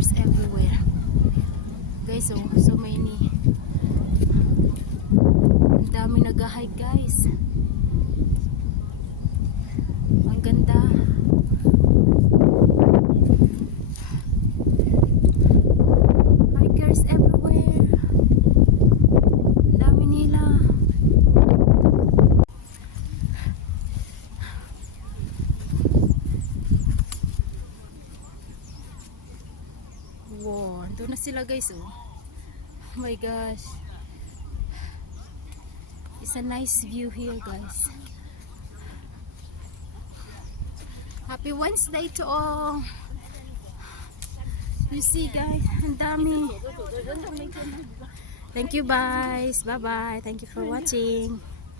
hikers everywhere. Guys, so many. Ang dami nag-hike, guys. Ang ganda. Hikers everywhere. Ang dami nila. Wow, doon na sila, guys. Oh my gosh. It's a nice view here, guys. Happy Wednesday to all. You see, guys, ang dami. Thank you, guys. Bye bye. Thank you for watching.